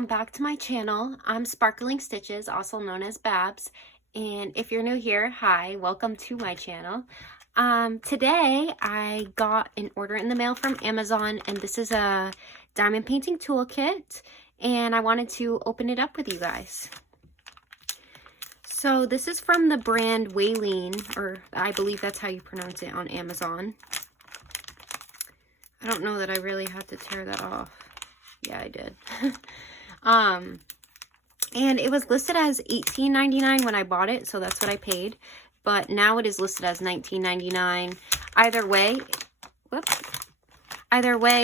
welcome back to my channel. I'm Sparkling Stitches, also known as Babs, and if you're new here, hi, welcome to my channel. Today I got an order in the mail from Amazon, and this is a diamond painting toolkit, and I wanted to open it up with you guys. So this is from the brand Whaling, or I believe that's how you pronounce it on Amazon. I don't know that I really had to tear that off. Yeah, I did. And it was listed as $18.99 when I bought it, so that's what I paid. But now it is listed as $19.99. Either way,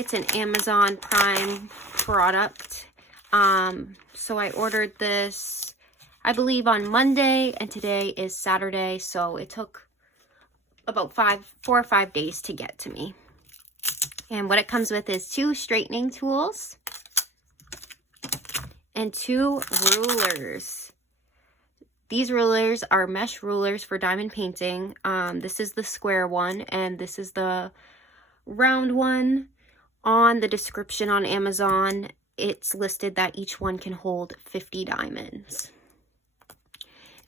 it's an Amazon Prime product. So I ordered this, I believe, on Monday, and today is Saturday, so it took about 4 or 5 days to get to me. And what it comes with is 2 straightening tools and 2 rulers. These rulers are mesh rulers for diamond painting. This is the square one, and this is the round one. On the description on Amazon, it's listed that each one can hold 50 diamonds.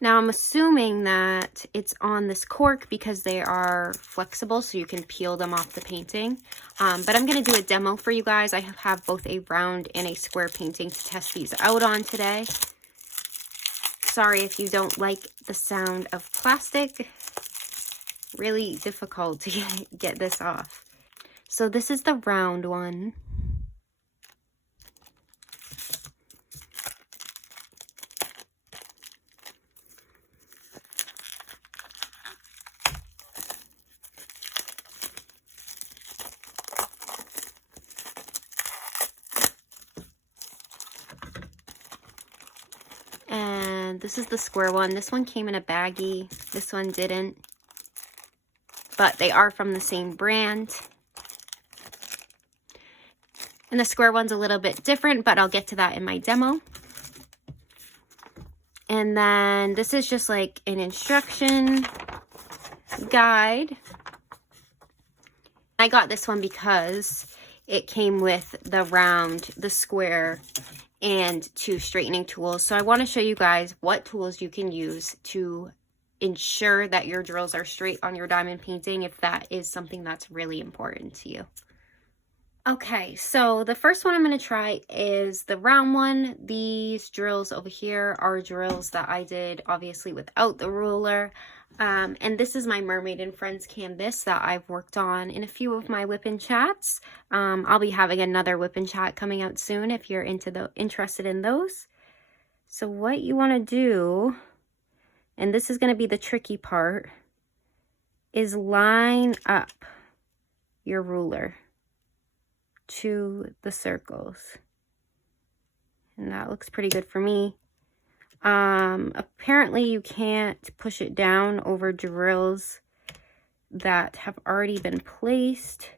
Now, I'm assuming that it's on this cork because they are flexible, so you can peel them off the painting. But I'm going to do a demo for you guys. I have both a round and a square painting to test these out on today. Sorry if you don't like the sound of plastic. Really difficult to get this off. So this is the round one. And this is the square one. This one came in a baggie. This one didn't. But they are from the same brand. And the square one's a little bit different, but I'll get to that in my demo. And then this is just like an instruction guide. I got this one because it came with the round, the square, and 2 straightening tools. So I want to show you guys what tools you can use to ensure that your drills are straight on your diamond painting, if that is something that's really important to you. Okay, so the first one I'm going to try is the round one. These drills over here are drills that I did obviously without the ruler. And this is my Mermaid and Friends canvas that I've worked on in a few of my whip and chats. I'll be having another whip and chat coming out soon if you're interested in those. So what you want to do, and this is going to be the tricky part, is line up your ruler to the circles. And that looks pretty good for me. Apparently you can't push it down over drills that have already been placed,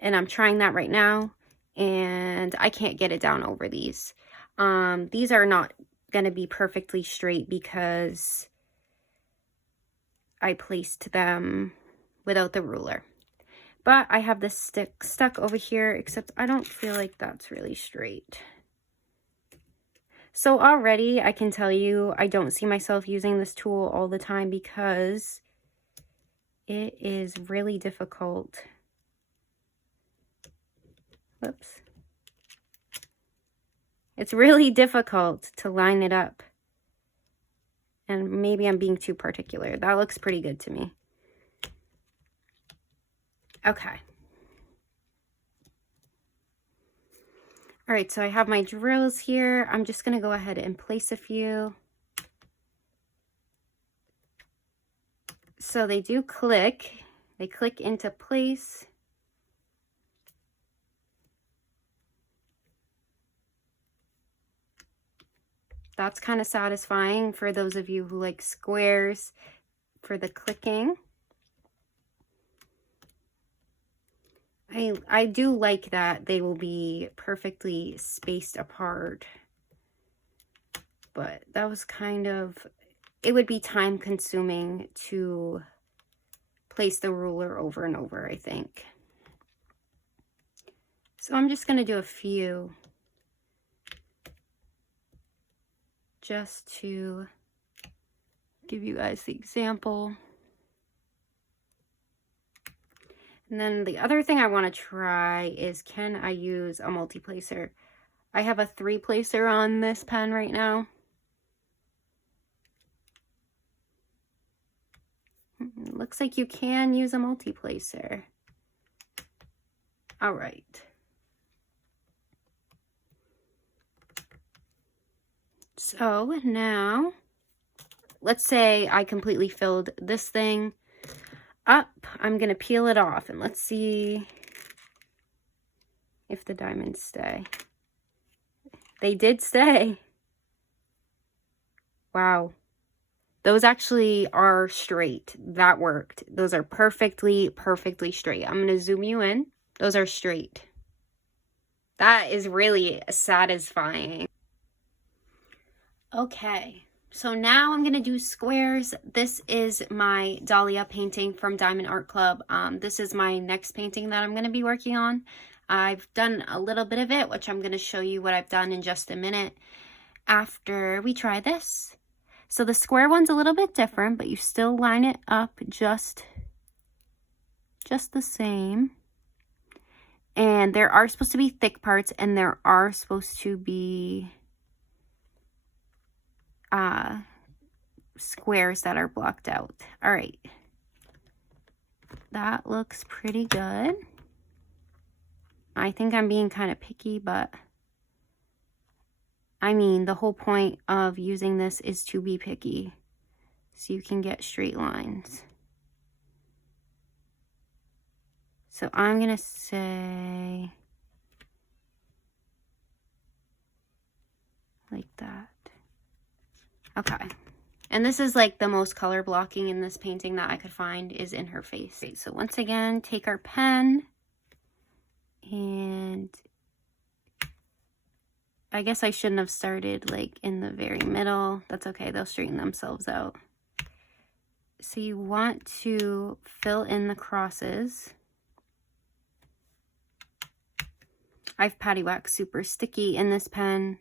and I'm trying that right now, and I can't get it down over these. These are not going to be perfectly straight because I placed them without the ruler. But I have this stick stuck over here, except I don't feel like that's really straight. So already I can tell you I don't see myself using this tool all the time because it is really difficult. Whoops. It's really difficult to line it up. And maybe I'm being too particular. That looks pretty good to me. Okay. All right, so I have my drills here. I'm just going to go ahead and place a few. So they do click. They click into place. That's kind of satisfying for those of you who like squares for the clicking. I do like that they will be perfectly spaced apart, but that was kind of, it would be time consuming to place the ruler over and over, I think. So I'm just going to do a few. just to give you guys the example. And then the other thing I want to try is, can I use a multi-placer? I have a 3-placer on this pen right now. It looks like you can use a multi-placer. All right. So now, let's say I completely filled this thing up. I'm going to peel it off and let's see if the diamonds stay. They did stay. Wow. Those actually are straight. That worked. Those are perfectly straight. I'm going to zoom you in. Those are straight. That is really satisfying. Okay. So now I'm going to do squares. This is my Dahlia painting from Diamond Art Club. This is my next painting that I'm going to be working on. I've done a little bit of it, which I'm going to show you what I've done in just a minute after we try this. So the square one's a little bit different, but you still line it up just the same. And there are supposed to be thick parts, and there are supposed to be squares that are blocked out. All right. That looks pretty good. I think I'm being kind of picky, but I mean, the whole point of using this is to be picky, so you can get straight lines. So I'm going to say like that. Okay. And this is like the most color blocking in this painting that I could find is in her face. Okay, so once again, take our pen and I guess I shouldn't have started like in the very middle. That's okay. They'll straighten themselves out. So you want to fill in the crosses. I've Patty Wax Super Sticky in this pen.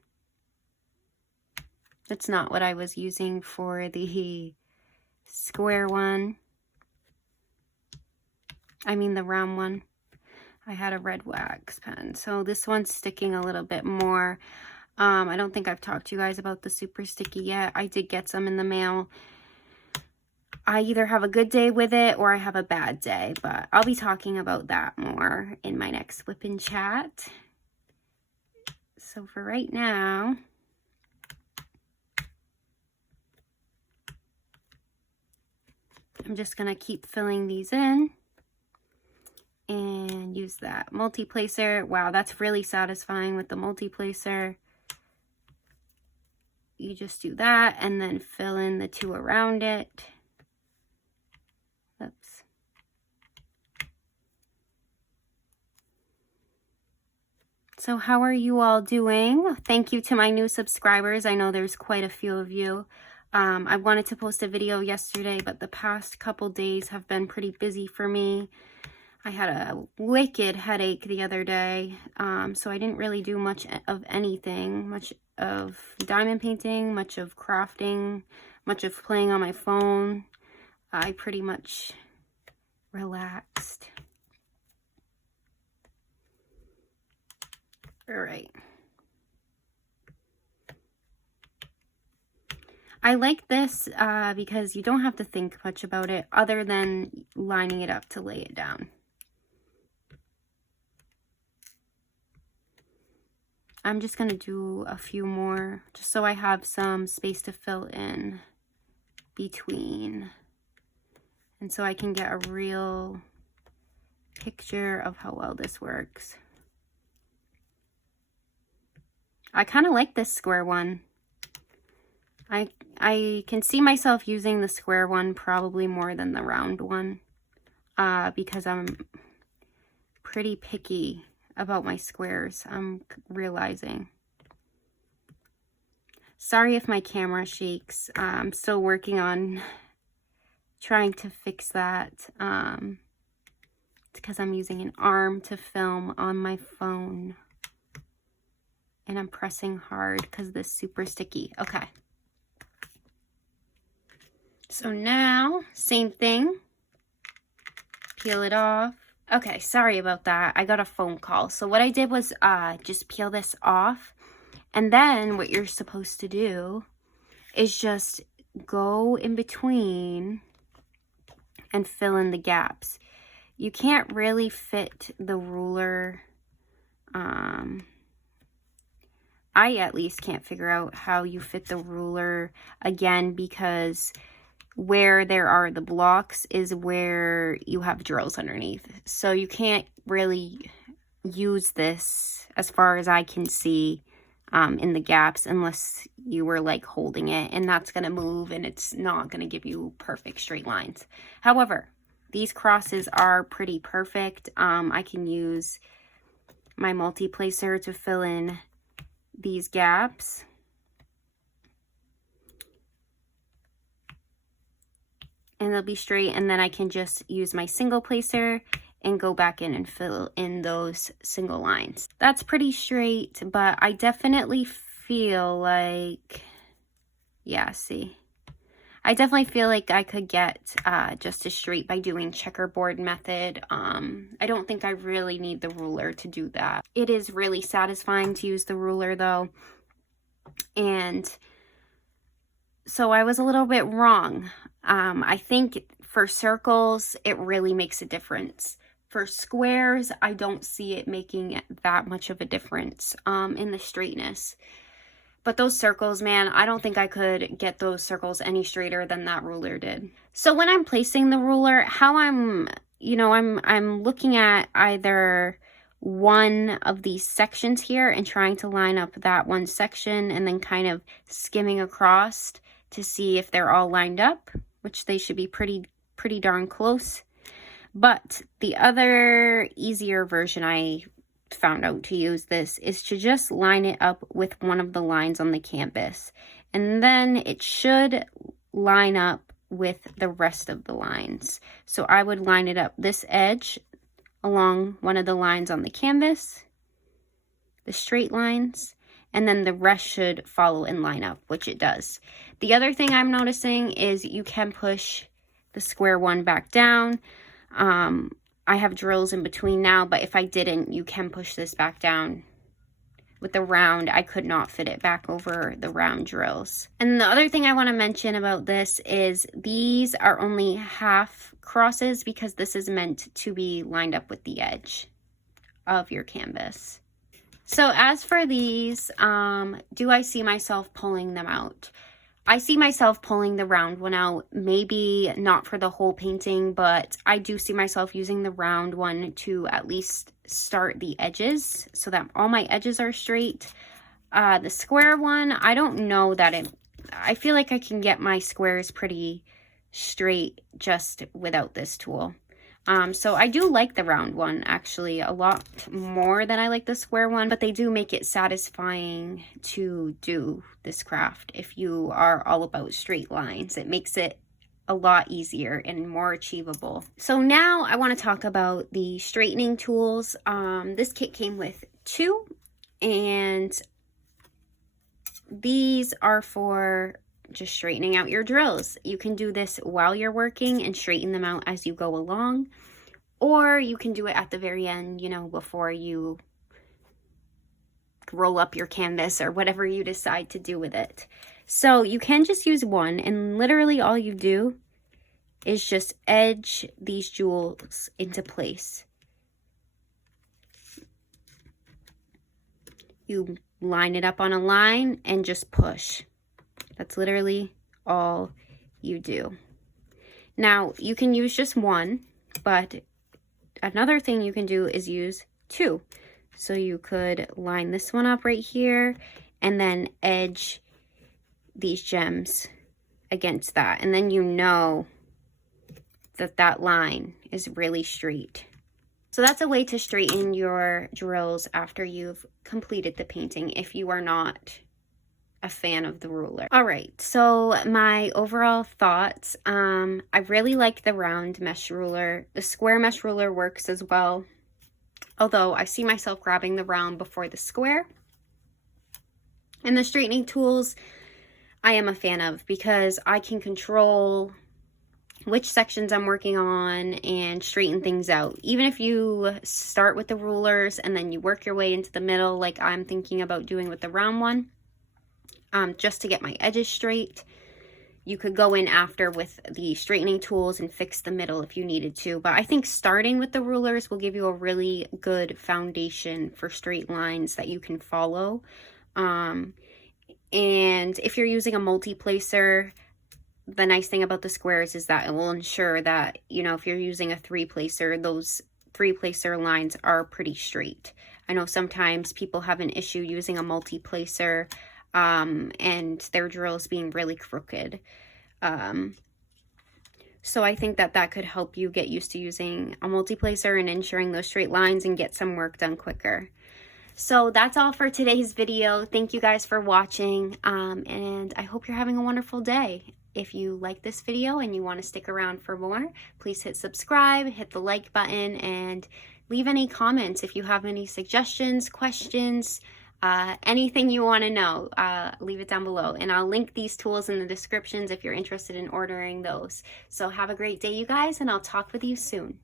That's not what I was using for the square one. I mean the round one. I had a red wax pen. So this one's sticking a little bit more. I don't think I've talked to you guys about the Super Sticky yet. I did get some in the mail. I either have a good day with it or I have a bad day, but I'll be talking about that more in my next Whip and Chat. So for right now, I'm just going to keep filling these in and use that multi-placer. Wow, that's really satisfying with the multi-placer. You just do that and then fill in the two around it. Oops. So how are you all doing? Thank you to my new subscribers. I know there's quite a few of you. I wanted to post a video yesterday, but the past couple days have been pretty busy for me. I had a wicked headache the other day, so I didn't really do much of anything, much of diamond painting, much of crafting, much of playing on my phone. I pretty much relaxed. All right. I like this because you don't have to think much about it other than lining it up to lay it down. I'm just going to do a few more just so I have some space to fill in between. And so I can get a real picture of how well this works. I kind of like this square one. I can see myself using the square one probably more than the round one because I'm pretty picky about my squares, I'm realizing. Sorry if my camera shakes. I'm still working on trying to fix that. It's because I'm using an arm to film on my phone. And I'm pressing hard because this is super sticky. Okay. So now, same thing. Peel it off. Okay, sorry about that. I got a phone call. So what I did was just peel this off. And then what you're supposed to do is just go in between and fill in the gaps. You can't really fit the ruler. I at least can't figure out how you fit the ruler again, because where there are the blocks is where you have drills underneath. So you can't really use this, as far as I can see, in the gaps, unless you were like holding it, and that's going to move and it's not going to give you perfect straight lines. However, these crosses are pretty perfect. I can use my multi-placer to fill in these gaps. And they'll be straight, and then I can just use my single placer and go back in and fill in those single lines. That's pretty straight, but I definitely feel like, yeah, see, I definitely feel like I could get just as straight by doing checkerboard method. I don't think I really need the ruler to do that. It is really satisfying to use the ruler though. And so I was a little bit wrong. I think for circles, it really makes a difference. For squares, I don't see it making that much of a difference in the straightness. But those circles, man, I don't think I could get those circles any straighter than that ruler did. So when I'm placing the ruler, how I'm looking at either one of these sections here and trying to line up that one section, and then kind of skimming across to see if they're all lined up, which they should be pretty darn close. But the other easier version I found out to use this is to just line it up with one of the lines on the canvas, and then it should line up with the rest of the lines. So I would line it up this edge along one of the lines on the canvas, the straight lines, and then the rest should follow and line up, which it does. The other thing I'm noticing is you can push the square one back down. I have drills in between now, but if I didn't, you can push this back down. With the round, I could not fit it back over the round drills. And the other thing I want to mention about this is these are only half crosses, because this is meant to be lined up with the edge of your canvas. So as for these, do I see myself pulling them out? I see myself pulling the round one out, maybe not for the whole painting, but I do see myself using the round one to at least start the edges so that all my edges are straight. The square one, I don't know that I feel like I can get my squares pretty straight just without this tool. So I do like the round one actually a lot more than I like the square one, but they do make it satisfying to do this craft. If you are all about straight lines, it makes it a lot easier and more achievable. So now I want to talk about the straightening tools. This kit came with 2, and these are for just straightening out your drills. You can do this while you're working and straighten them out as you go along, or you can do it at the very end, before you roll up your canvas or whatever you decide to do with it. So you can just use one, and literally all you do is just edge these jewels into place. You line it up on a line and just push. That's literally all you do. Now, you can use just one, but another thing you can do is use 2. So you could line this one up right here and then edge these gems against that. And then you know that that line is really straight. So that's a way to straighten your drills after you've completed the painting if you are not a fan of the ruler. All right, so my overall thoughts, I really like the round mesh ruler. The square mesh ruler works as well, although I see myself grabbing the round before the square. And the straightening tools, I am a fan of, because I can control which sections I'm working on and straighten things out. Even if you start with the rulers and then you work your way into the middle, like I'm thinking about doing with the round one, just to get my edges straight, you could go in after with the straightening tools and fix the middle if you needed to. But I think starting with the rulers will give you a really good foundation for straight lines that you can follow. And if you're using a multi-placer, the nice thing about the squares is that it will ensure that, you know, if you're using a 3-placer, those 3-placer lines are pretty straight. I know sometimes people have an issue using a multi-placer and their drills being really crooked. So I think that that could help you get used to using a multi-placer and ensuring those straight lines and get some work done quicker. So that's all for today's video. Thank you guys for watching, and I hope you're having a wonderful day. If you like this video and you want to stick around for more, please hit subscribe, hit the like button, and leave any comments if you have any suggestions, questions, anything you want to know. Leave it down below, and I'll link these tools in the descriptions if you're interested in ordering those. So have a great day, you guys, and I'll talk with you soon.